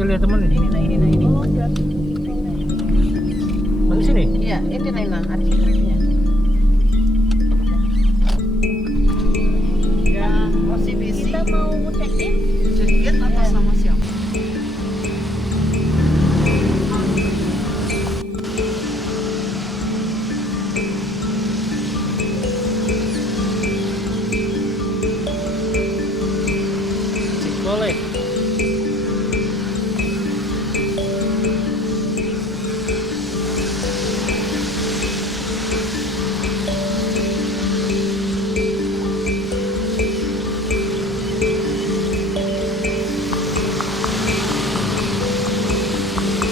Saya lihat teman nih. Ini. Oh, jalan. Masuk sini. Iya, ini nah, ada secretnya. Ya, masih busy. Kita mau check in. Sedikit apa sama siapa? Boleh.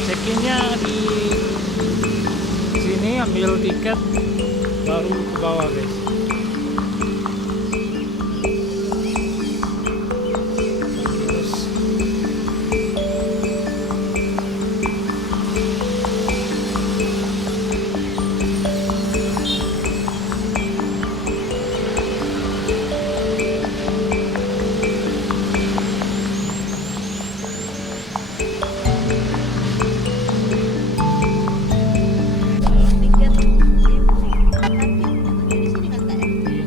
Check-innya di sini, ambil tiket baru ke bawah guys. Terus Tiket di sini kan Kak ya? iya.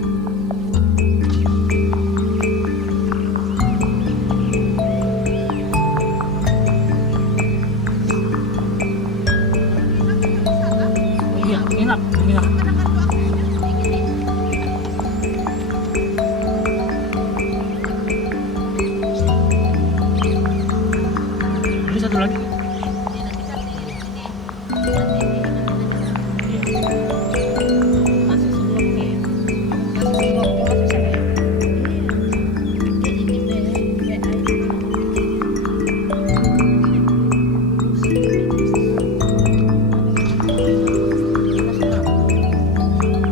Iya, nginap. Ini satu lagi. Iya. Masih sebelumnya ya? Masih sebelumnya masih sana ya?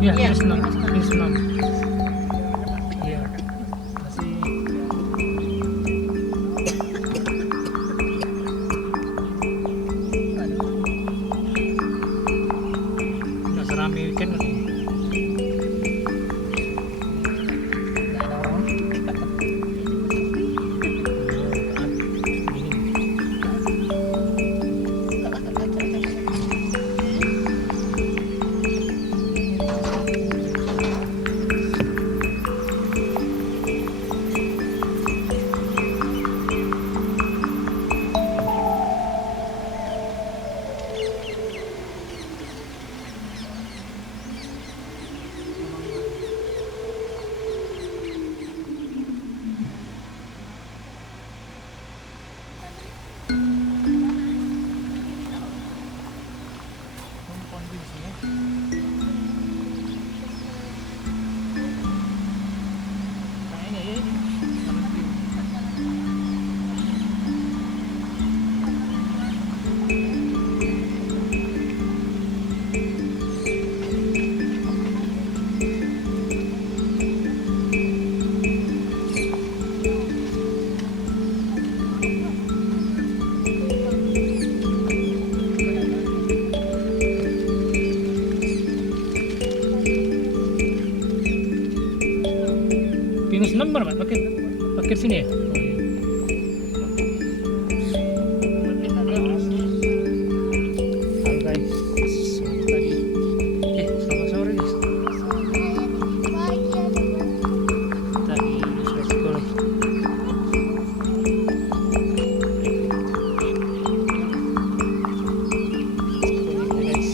Iya, Iya, ini senam. ini senam. Ini senam. Iya. Masih nggak seramai weekend kan. Nggak ada orang. Kayaknya ya ini. Pinus 6 berapa? Parkir sini ya? Halo guys, selamat pagi. Selamat sore guys. Tadi sudah sekolah. Guys.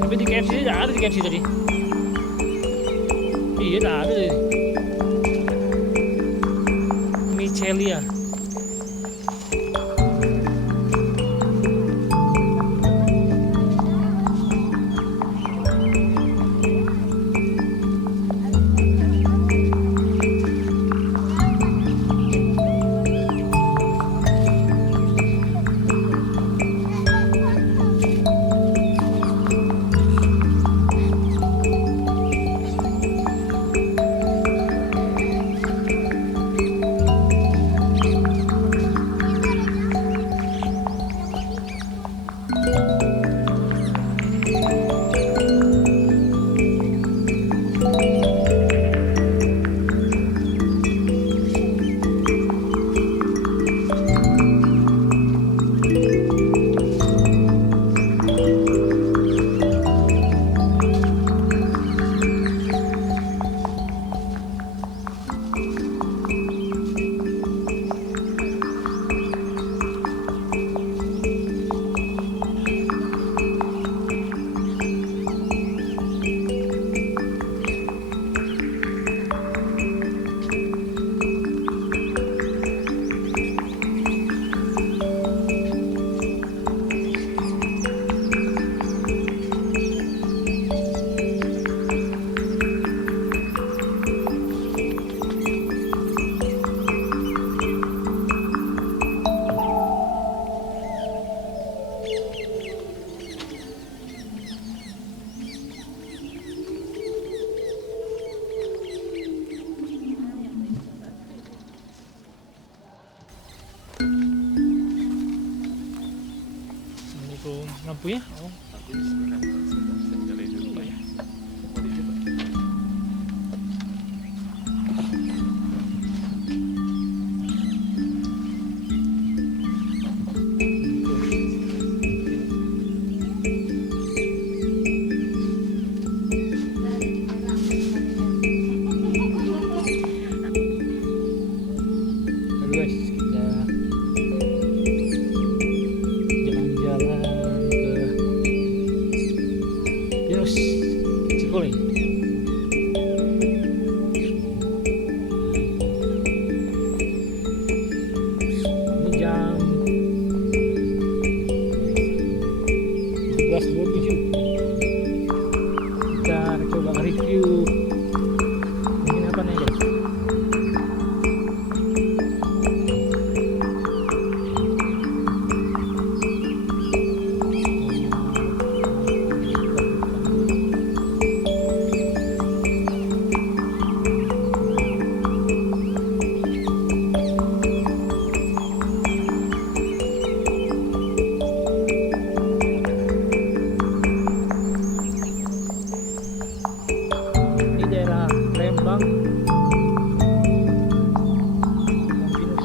Tapi di KFC tidak ada di KFC tadi. Iya, tidak ada tadi. Michelia. lampunya. Oh, Tapi di sini kan saya cari dulu Pak ya. Mau dicoba. Aduh guys, kita jalan-jalan ke Pinus Cikole. Ini jam 12.27. Kita coba review ini apa nih guys. Ini daerah Lembang, Pinus.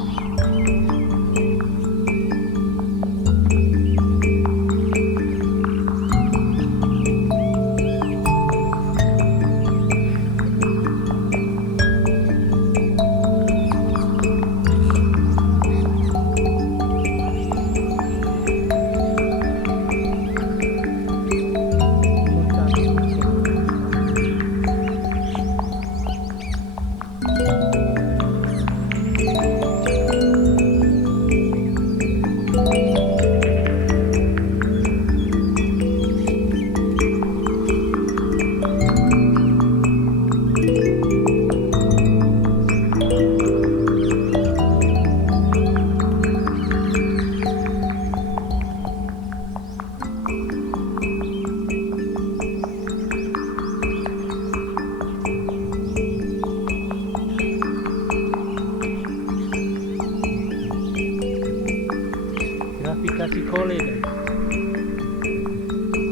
Grafika Cikole guys.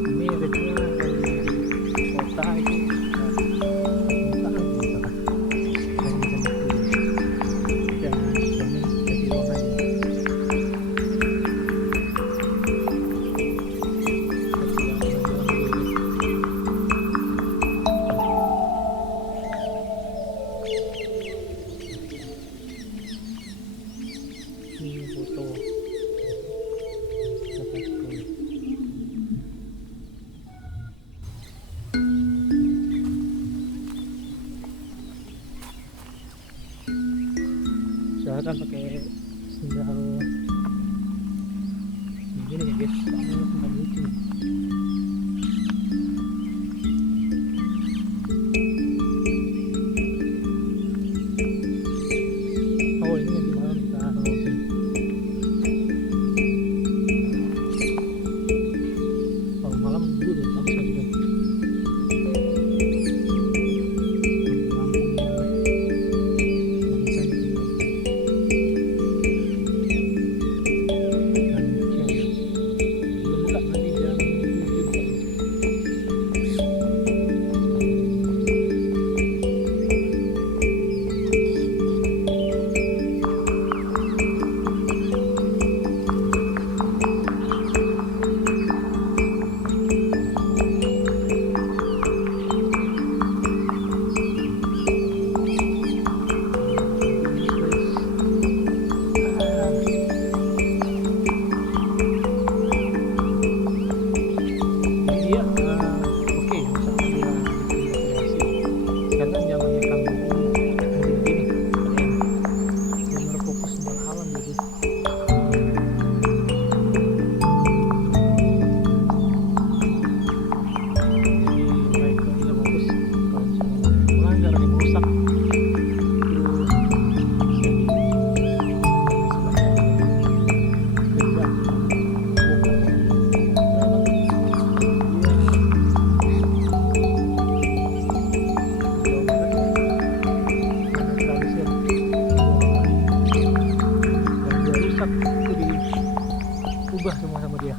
Ini rednya dari kota itu. Ini foto Grafika Cikole. Usahakan pakai sendal begini ya guys, soalnya sendal lucu. Oh ini nanti malam kita launching. Kalau malam dulu bagus lagi kan. Dia oke, misalnya dia kreasi karena zamannya kamu gini yang berfokus sama alam gitu. Jadi baik itu dia bagus kalau misalnya melanggar yang merusak rusak itu diubah semua sama dia.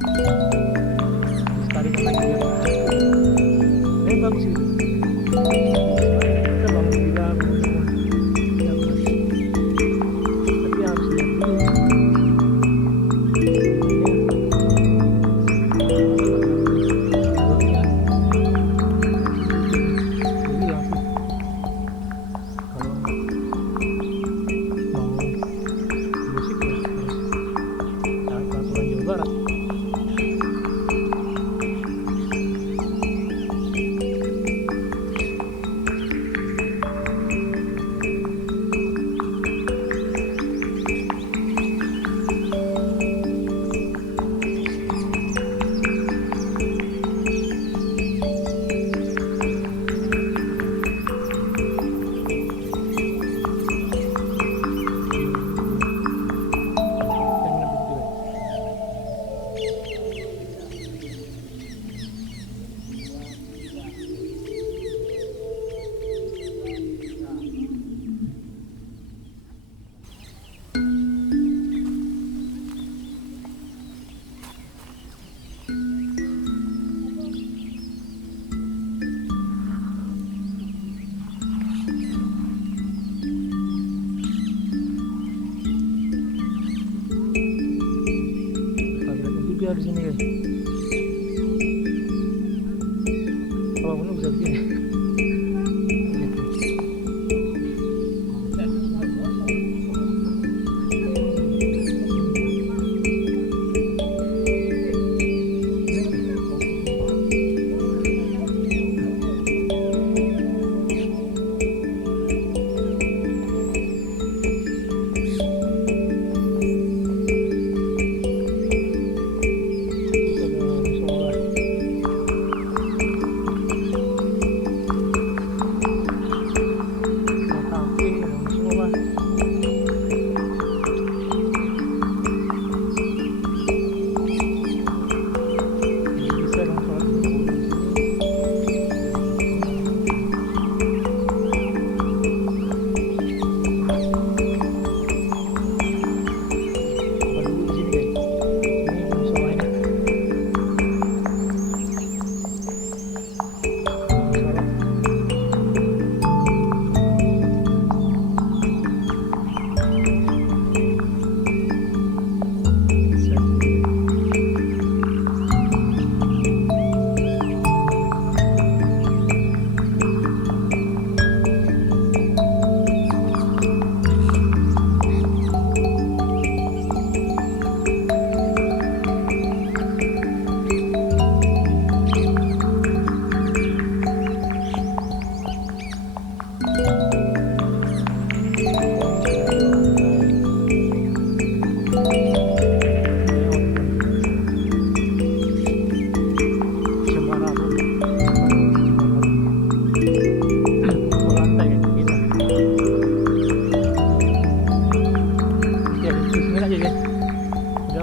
dia di sini guys. Kalau penuh bisa begini.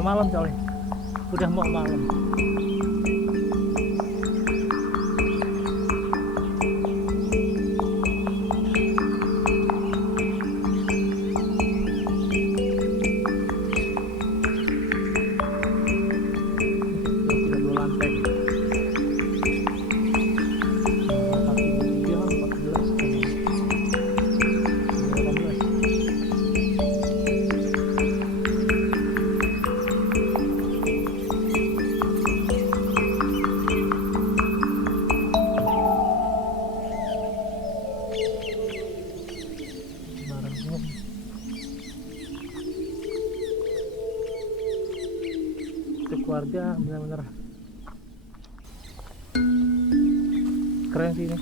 Malam soalnya udah mau malam. Itu keluarga benar-benar keren sih ini.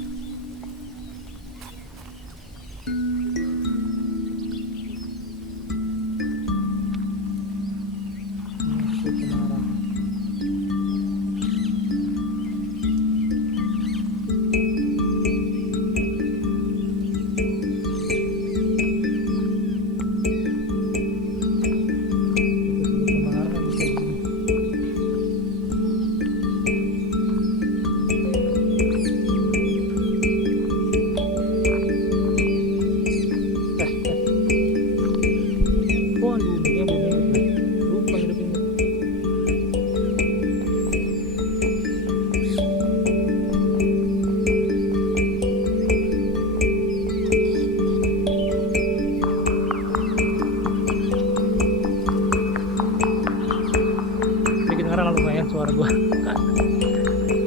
Lumayan suara gua.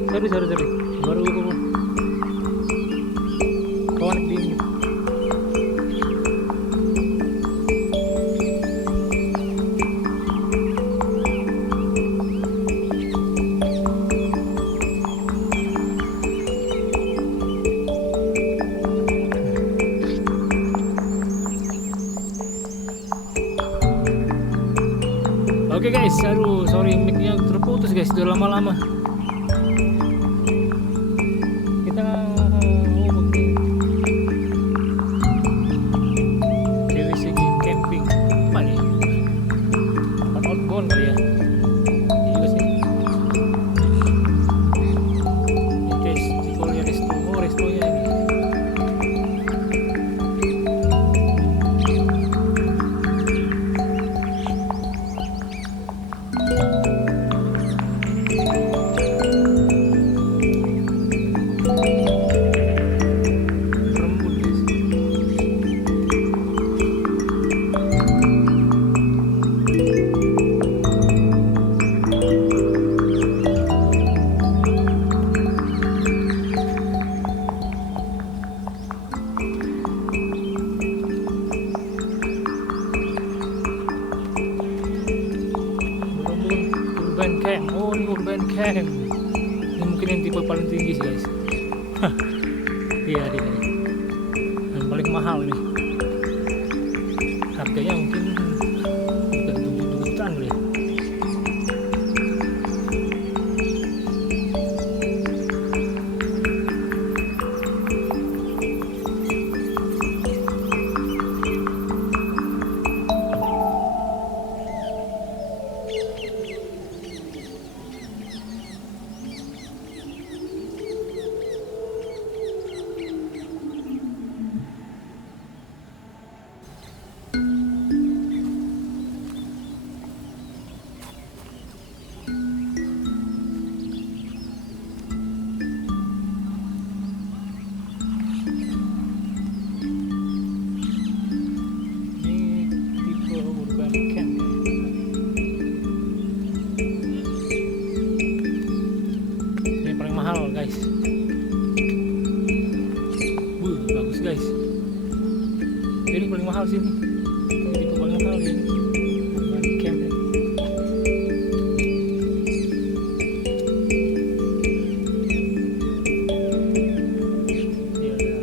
sorry baru connect. Oke guys, aduh sorry mic-nya terputus guys, udah lama-lama. Kita begini Dewi Segi camping apa nih? Kan outbound kali ya? Ini juga sih. Ini guys, Cikolnya restonya ini. urban camp. Oh, ini urban camp. Ini mungkin yang tipe paling tinggi sih guys. Iya dia nih. Yang paling mahal ini. Harganya mungkin bukan 7 jutaan kali ya. Guys, bagus guys. Ini paling mahal sih nih. Itu paling mahal ini. Urban camp. Dia ada.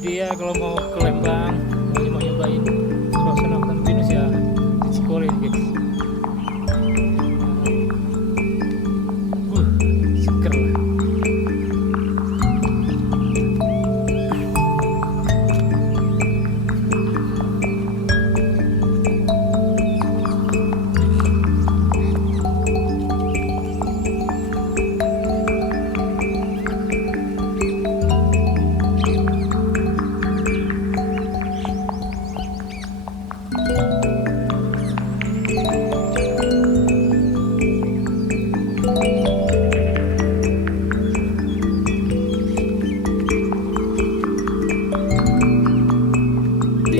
Jadi ya kalau mau ke Lembang, mau nyobain suasana hutan pinus ya di Cikole guys. Seger lah.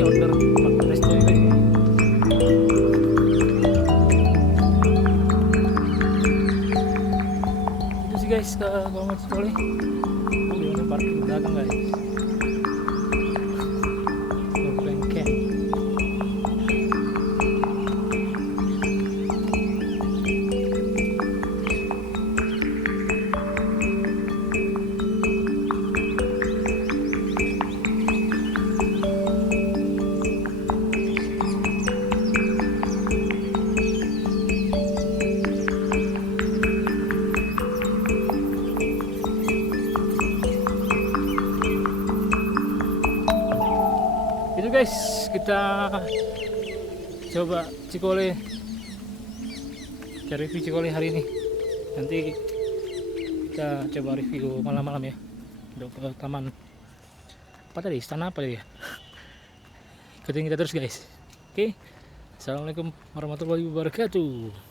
Order resto ini. Itu sih guys kalau mau Cikole. Ini parkir belakang guys. Urban camp. Itu guys, kita coba Cikole, cari review Cikole hari ini. Nanti kita coba review malam-malam ya. Udah ke taman apa tadi, istana apa ya. Ikutin kita terus guys. Oke, assalamualaikum warahmatullahi wabarakatuh.